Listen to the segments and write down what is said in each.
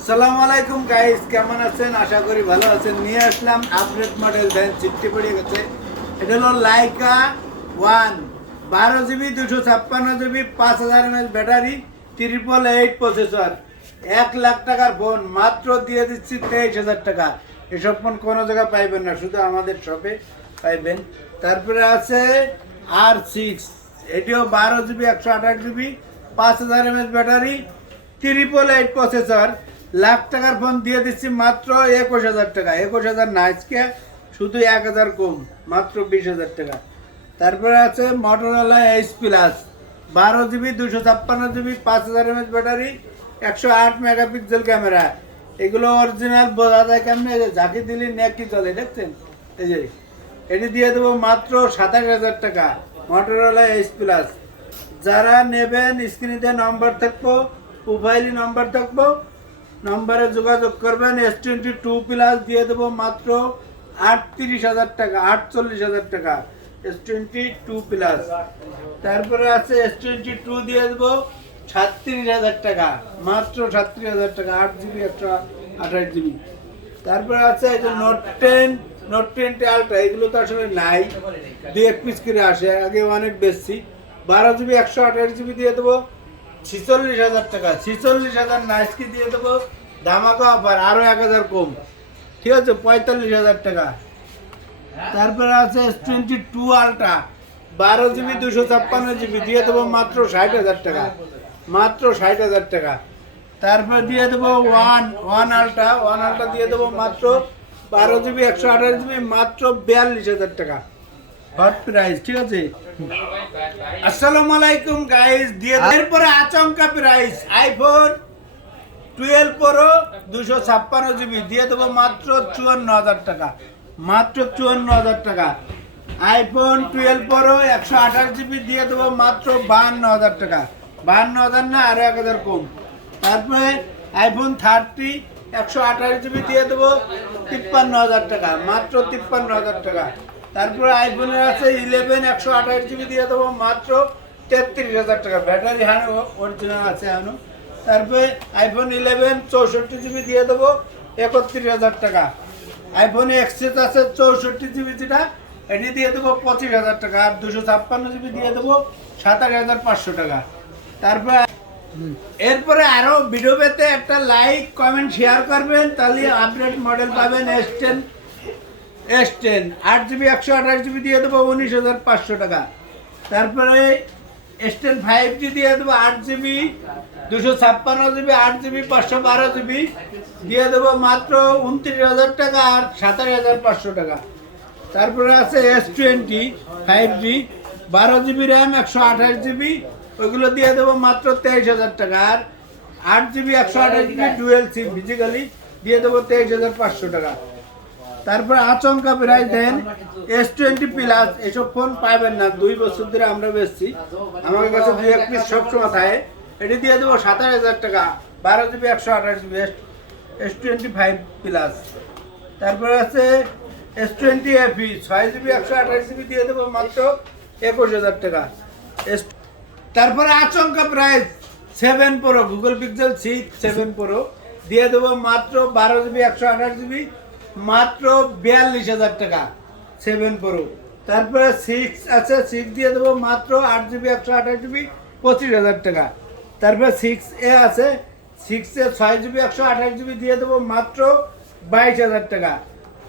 আসসালামু আলাইকুম গাইস, কেমন আছেন? আশা করি ভালো আছেন। নিয়ে আসলাম আপডেট মডেল, দেন চিপটি পড়ে গেছে। এটা হলো Laika 1 12 GB 256 GB 5000 mAh battery 888 processor. 1 lakh টাকার ফোন মাত্র দিয়ে দিচ্ছি 23,000 টাকা। এসব ফোন কোনো জায়গায় পাইবেন না, শুধু আমাদের শপে পাইবেন। তারপরে আছে R6, এটিও 12 GB 128 GB 5000 mAh battery 888 processor. Lakh টাকার ফোন দিয়ে দিচ্ছি মাত্র 21,000 টাকা। 21,000 না, আজকে শুধু 1,000 কম, মাত্র 20,000 টাকা। তারপরে আছে Motorola H plus 12 GB 256 GB 5000 mAh battery 108 megapixel camera. এগুলো অরিজিনাল, বোঝা যায় কেমনে, ঝাঁকি দিলি নেকি চলে, দেখছেন? এই যে এটি দিয়ে দেবো মাত্র 27,000 টাকা, মোটরোলা H প্লাস। যারা নেবেন স্ক্রিনে নম্বর থাকবো, প্রোফাইলে নম্বর থাকবো, নম্বরে যোগাযোগ করবেন। S22 প্লাস দিয়ে দেবো মাত্র 38,000 টাকা, 48,000 টাকা S22 প্লাস। তারপরে আছে S22 দিয়ে দেবো 36,000 টাকা, মাত্র 36,000 টাকা, 8 GB 128 GB। তারপরে আছে এই যে নোট 10 আলট্রা, এগুলো তো আসলে নাই, 2-1 পিস করে আসে, আগে অনেক বেশি। 12 GB 128 GB দিয়ে দেবো 46,000 টাকা। 46,000 নাইসকি দিয়ে দেবো ধামাকা অফার, আরও 1,000 কম, ঠিক আছে, 45,000 টাকা। তারপরে আছে S22 আলট্রা 12 GB 256 GB দিয়ে দেবো মাত্র 60,000 টাকা, মাত্র 60,000 টাকা। তারপর দিয়ে দেবো ওয়ান আলট্রা দিয়ে দেবো মাত্র 12 GB 128 GB মাত্র 42,000 টাকা, হট প্রাইস, ঠিক আছে। আসসালামু আলাইকুম গাইস, দিয়ে এরপরে আচমকা প্রাইস আইফোন 12 প্রো 256 GB দিয়ে দেবো মাত্র 54,000 টাকা, মাত্র 54,000 টাকা। আইফোন 12 প্রো 128 GB দিয়ে দেবো মাত্র 52,000 টাকা, 52,000 না, আরো 1,000 কম। তারপরে আইফোন 30 128 GB দিয়ে দেবো 53,000 টাকা, মাত্র 53,000 টাকা। তারপরে আইফোনের আছে 11 128 GB দিয়ে দেবো মাত্র 33,000 টাকা, ব্যাটারি হ্যাঁ অরিজিনাল আছে এখনো। তারপরে আইফোন 11 64 GB দিয়ে দেবো 31,000 টাকা। আইফোন এক্সেস আছে 64 GB, যেটা এটি দিয়ে দেবো 25,000 টাকা। আর 256 GB দিয়ে দেবো 27,500 টাকা। তারপরে এরপরে আরো ভিডিও পেতে একটা লাইক কমেন্ট শেয়ার করবেন, তাহলে আপডেট মডেল পাবেন। S10 8 GB 128 GB দিয়ে দেবো 19,500 টাকা। তারপরে S10 5G দিয়ে দেবো 8 GB 256 GB 8 GB 512 GB দিয়ে দেবো মাত্র 29,000 টাকা আর 27,500 টাকা। তারপরে আছে S20 5G 12 GB RAM 128 GB, ওইগুলো দিয়ে দেবো মাত্র 23,000 টাকা। আর 8 GB 128 GB ডুয়েল সিম ফিজিক্যালি দিয়ে দেবো 23,500 টাকা। তারপর আচমকা প্রাইস দেন S20 প্লাস, এসব ফোন পাবেন না, 2 বছর ধরে আমরা বেচছি, আমার কাছে 2-1 পিস সবসময় থাকে। এটি দিয়ে দেবো 27,000 টাকা, 12 GB 128 GB S25 প্লাস। তারপরে আছে S20 FE 6 GB 128 GB দিয়ে দেবো মাত্র 21,000 টাকা। তারপরে আচমকা price 7 pro Google pixel 6 7 pro দিয়ে দেবো মাত্র 12 GB 128 GB মাত্র 42,000 টাকা, 7 প্রো। তারপরে 6 আছে, 6 দিয়ে দেবো মাত্র 8 GB 128 GB 25,000 টাকা। তারপরে 6A আছে, 6A 6 GB 128 GB দিয়ে দেবো মাত্র 22,000 টাকা।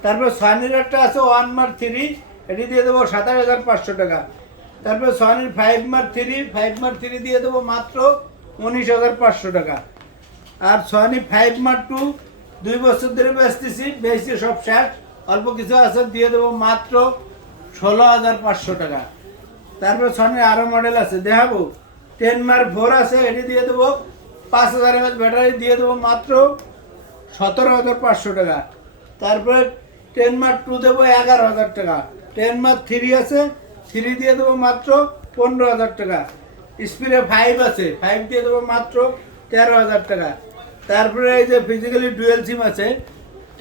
তারপর সনির একটা আছে 1 Mark 3, এটি দিয়ে দেবো 27,500 টাকা। তারপর সনির 5 Mark 3 দিয়ে দেবো মাত্র 19,500 টাকা। আর সনি 5 Mark 2 2 বছর ধরে বেচতেছি, বেশি সব শেষ, অল্প কিছু আছে, দিয়ে দেবো মাত্র 16,500 টাকা। তারপর সনির আরও মডেল আছে, দেখাবো। 10 Mark 4 আছে, এটি দিয়ে দেবো 5,000 mAh ব্যাটারি দিয়ে দেবো মাত্র 17,500 টাকা। তারপরে 10 Mark 2 দেবো 11,000 টাকা। 10 Mark 3 আছে, 3 দিয়ে দেবো মাত্র 15,000 টাকা। স্পিডে 5 আছে, 5 দিয়ে দেবো মাত্র 13,000 টাকা। তারপরে এই যে ফিজিক্যালি ডুয়েল সিম আছে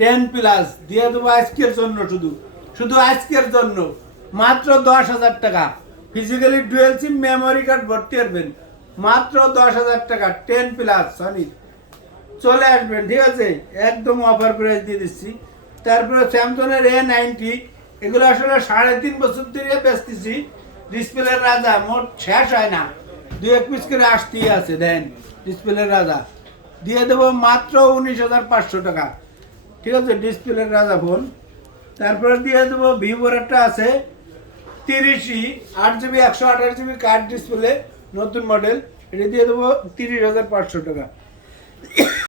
10 প্লাস দিয়ে দেবো আজকের জন্য, শুধু আজকের জন্য মাত্র 10,000 টাকা। ফিজিক্যালি ডুয়েল সিম মেমোরি কার্ড ভর্তি করবেন, মাত্র 10,000 টাকা। 10 প্লাস সনি চলে আসবেন, ঠিক আছে, একদম অফার প্রাইস দিয়ে দিচ্ছি। তারপরে স্যামসংয়ের A90, এগুলো আসলে 3.5 বছর ধরে বেচতেছি। ডিসপ্লের রাজা, মোট শেষ হয় না, 2-1 পিস করে আসতেই আছে। দেন ডিসপ্লের রাজা দিয়ে দেবো মাত্র 19,500 টাকা, ঠিক আছে, ডিসপ্লের রাজা ফোন। তারপরে দিয়ে দেবো ভিভোর একটা আছে 30, 8GB 128GB কার্ড ডিসপ্লে, নতুন মডেল, এটা দিয়ে দেবো 30,500 টাকা।